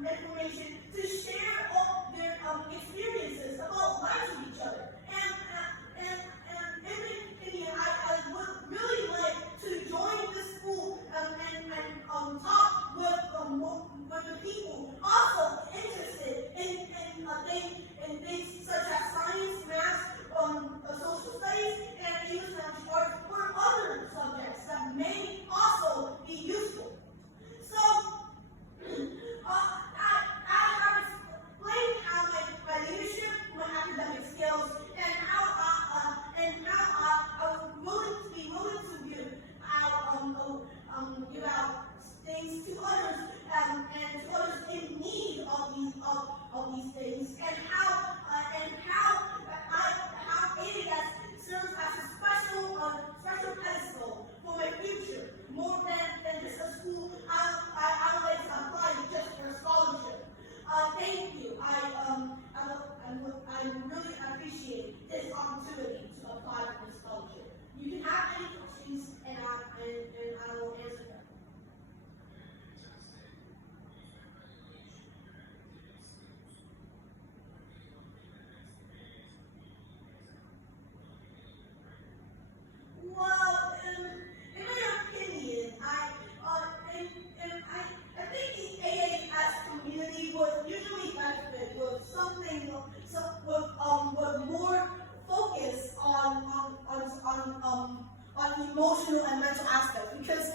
information to share all their experiences about life with each other. And in my opinion, I would really like to join this school and talk with the people also interested in things such as science, math, social studies, and English language arts, or other subjects that may also be useful. So, I explained how my leadership, my academic skills, and how I was willing to give out things to others, and to others in need of these things, and how AAS serves as a special pedestal for my future, more than just a school I would like to apply just for a scholarship. Thank you. I really appreciate this opportunity to apply for this scholarship. You can have any questions, and I will answer them. Well, in my opinion, I think the AAS community would usually benefit with something with more focus on emotional and mental aspects, because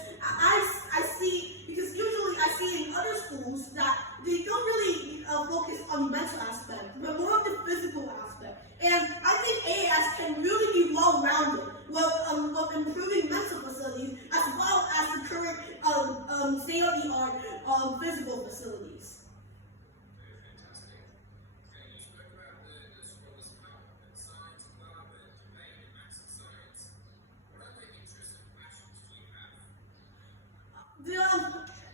usually I see in other schools that they don't really focus on the mental aspect, but more of the physical aspect. And I think AAS can really be well-rounded with improving mental facilities as well as the current state-of-the-art physical facilities.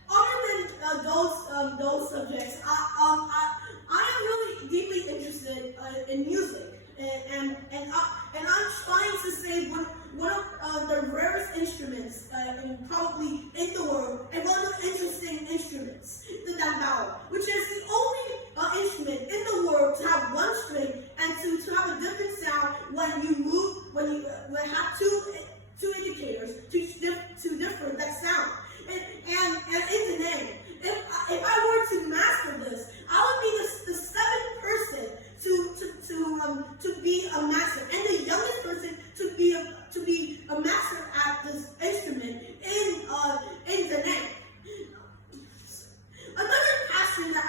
Other than those subjects, I am really deeply interested in music, and I'm trying to say one of the rarest instruments probably in the world, and one of the interesting instruments, the dambao, which is the only instrument in the world to have one string and to have a different sound when you move, when you have two indicators to different that sound. And in the name, if I were to master this, I would be the seventh person to be a master, and the youngest person to be a master at this instrument in the name. Another passion that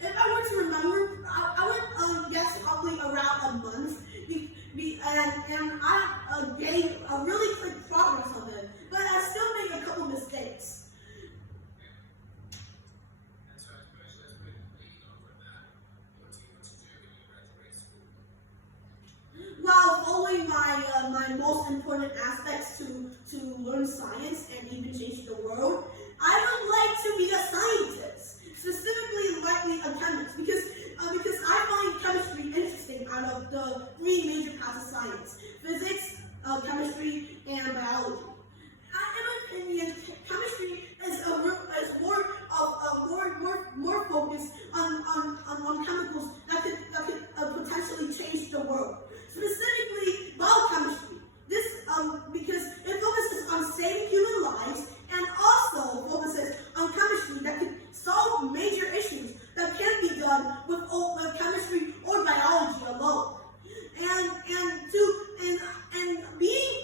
if I were to remember, I would guess probably around a month. And I gained a really quick progress on it, but I still made a couple mistakes. While following my most important aspects to learn science and even change the world, I would like to be a scientist, specifically likely a chemist, because I find chemistry interesting out of the three major paths of science: physics, chemistry, and biology. In my opinion, chemistry is more focused on chemicals that could potentially change the world. Specifically, biochemistry. This because it focuses on saving human lives and also focuses on chemistry that could solve major issues that can't be done with chemistry or biology alone. And being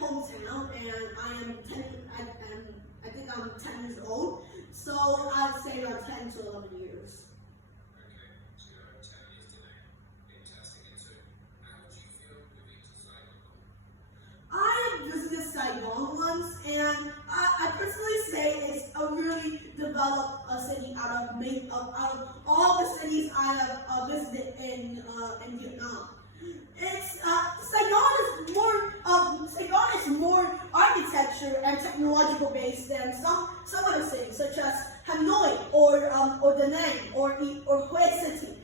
hometown, and I am 10. I think I'm 10 years old. So I'd say around 10 to 11 years. I have visited Saigon once, and I personally say it's a really developed city out of all the cities I have visited in Vietnam. It's Saigon is more architecture and technological based than some other cities, such as Hanoi or Da Nang or Hue City.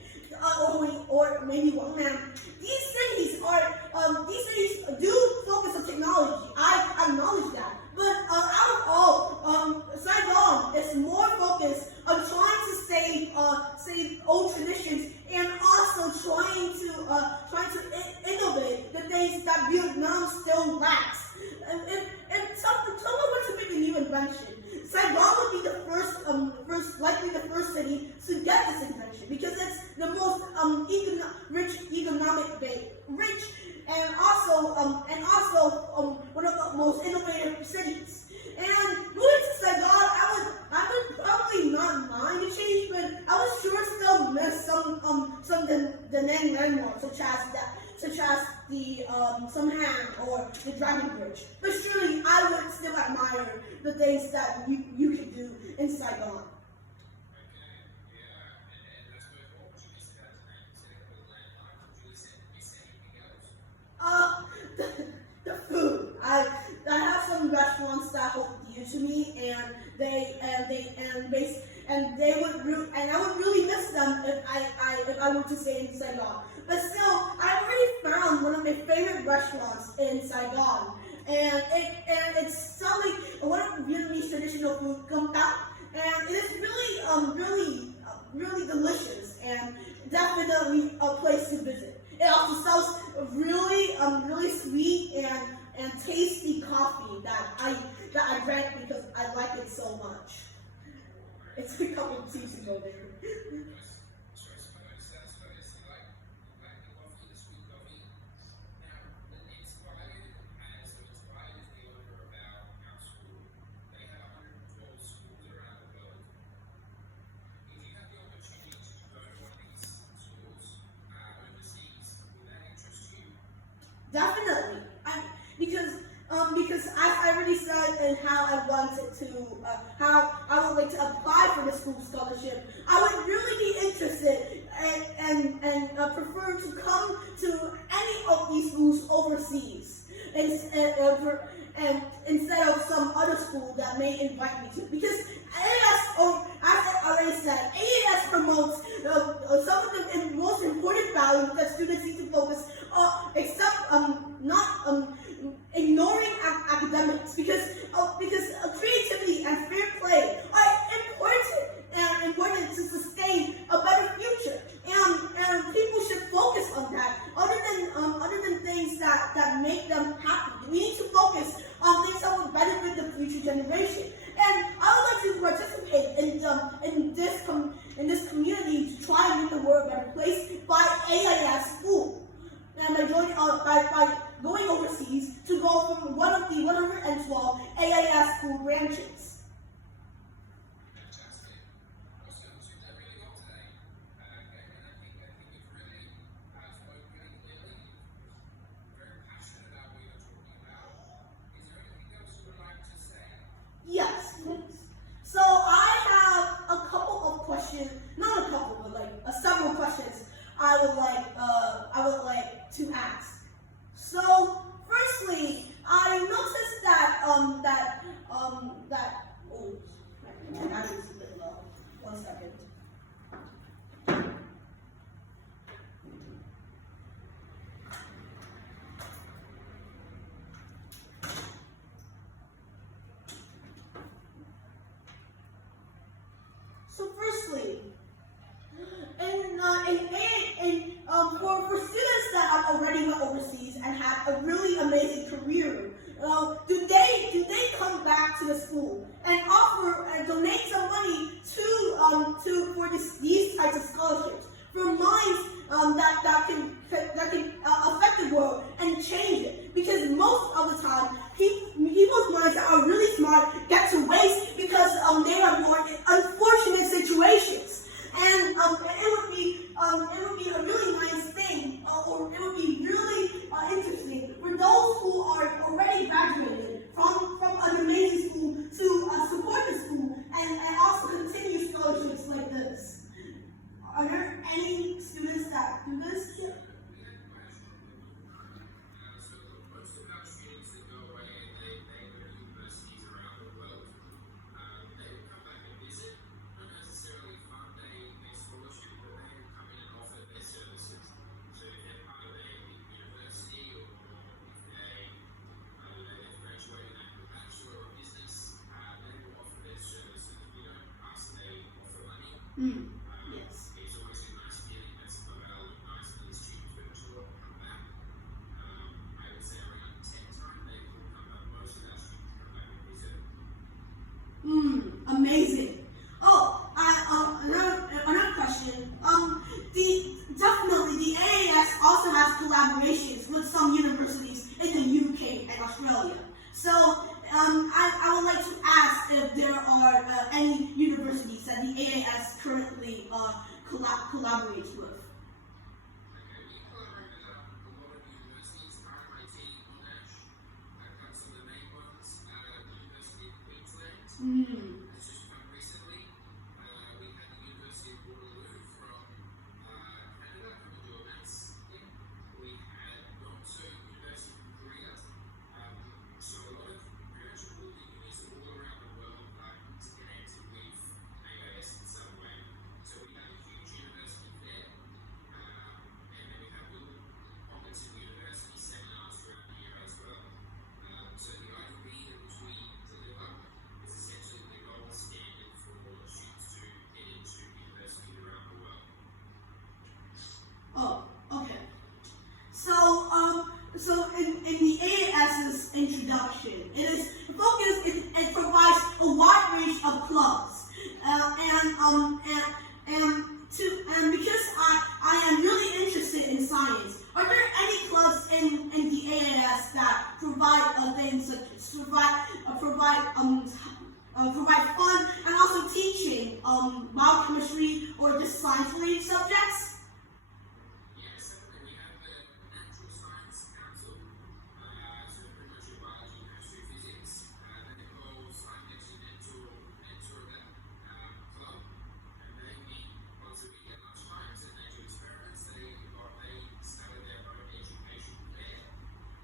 Or maybe Guangnan. These cities do focus on technology. I acknowledge that. But out of all, Saigon is more focused on trying to save old traditions and also trying to innovate the things that Vietnam still lacks. If someone were to make a new invention, Saigon would be likely the first city to get this invention because it's the most economic rich, and also one of the most innovative cities. And moving to Saigon, I would probably not mind the change, but I would sure still miss some Da Nang landmarks, such as the some Han or the Dragon Bridge. But surely I would still admire the things that you can do in Saigon. The food. I have some restaurants that hold dear to me, and I would really miss them if I were to stay in Saigon. But still, I already found one of my favorite restaurants in Saigon, and it's selling one of Vietnamese traditional food, cơm tap, and it is really delicious and definitely a place to visit. It also sells really sweet and tasty coffee that I drank because I like it so much. It's a couple of tea to go there. Definitely, because I already said and how I wanted to, how I would like to apply for the school scholarship. I would really be interested and prefer to come to any of these schools overseas, and instead of some other school that may invite me to, because AAS, as I already said, AAS promotes some of the most important values that students need to focus on, except not ignoring academics, because creativity and fair play are important to sustain a better future, and people should focus on that. Other than things that make them happy, we need to focus on things that will benefit the future generation. And I would like to participate in this community to try and make the world a better place by AIS school, and by going overseas to go from one of the 112 AIS school branches. Yes, please. So I have a couple of questions, not a couple, but several questions I would like to ask. So, firstly, I noticed that oh, my battery's a bit low. 1 second. So, firstly, for students that have already went overseas and had a really amazing career, do they come back to the school and offer and donate some money for these types of scholarships for minds that can affect the world and change it? Because most of the time, Mm. Yes. It's always been nice feeling that's developed nice for the students when to come back. I would say around 10 times they will come back. Most of our students come back and visit. Amazing. Oh, another question. Definitely the AAS also has collaborations with some universities in the UK and Australia. So I would like to ask if there are any universities that the AAS currently collaborates with. Okay, we collaborate with a lot of universities, RMIT, Monash, I've got some of the main ones, University of Queensland. It's just come recently. We had the University of Waterloo from Canada, from the Dormants. We had also University of Korea. So a lot of pretty much all the unis all around the world are connected with AIS in some way. So we have a huge university there. And then we have little pockets of university seminars throughout the year as well. So the IB that which we deliver is essentially the gold standard for students to get into university around the world. Oh, okay. So in the AAS's introduction, it provides a wide range of clubs, and because I am really interested in science, are there any clubs in the AAS that provide things such as provide fun and also teaching biochemistry or just science-related subjects? Yes, definitely. We have the Natural Science Council, so pretty much your biology, chemistry, physics. That involves, I mentioned, mentor of that club. And then once a week at lunchtimes, and they do experiments. They started their own education there.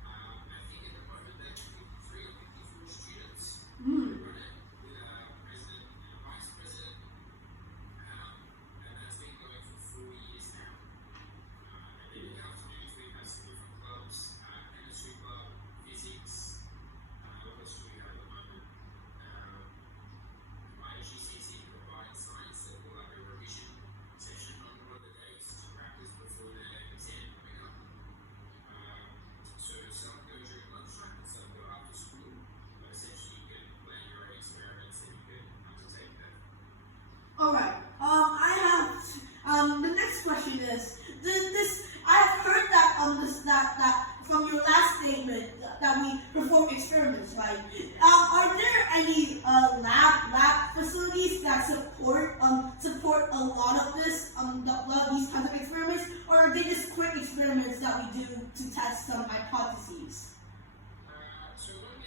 I think at the moment they have 53 or 54 students who run it with a president and a vice president. And that's been going for 4 years now. And then in the afternoons we have some different clubs, chemistry club, physics, what else do we have at the moment? My GCSE combined science, that will have a revision session on one of the days to practice before the exam coming up. So some go during lunchtime and some go after school. But essentially you can plan your own experiments and you can undertake them. All right. I have the next question is this. I've heard that from your last statement that we perform experiments, right? Are there any lab facilities that support a lot of this a lot of these kinds of experiments, or are they just quick experiments that we do to test some hypotheses? So when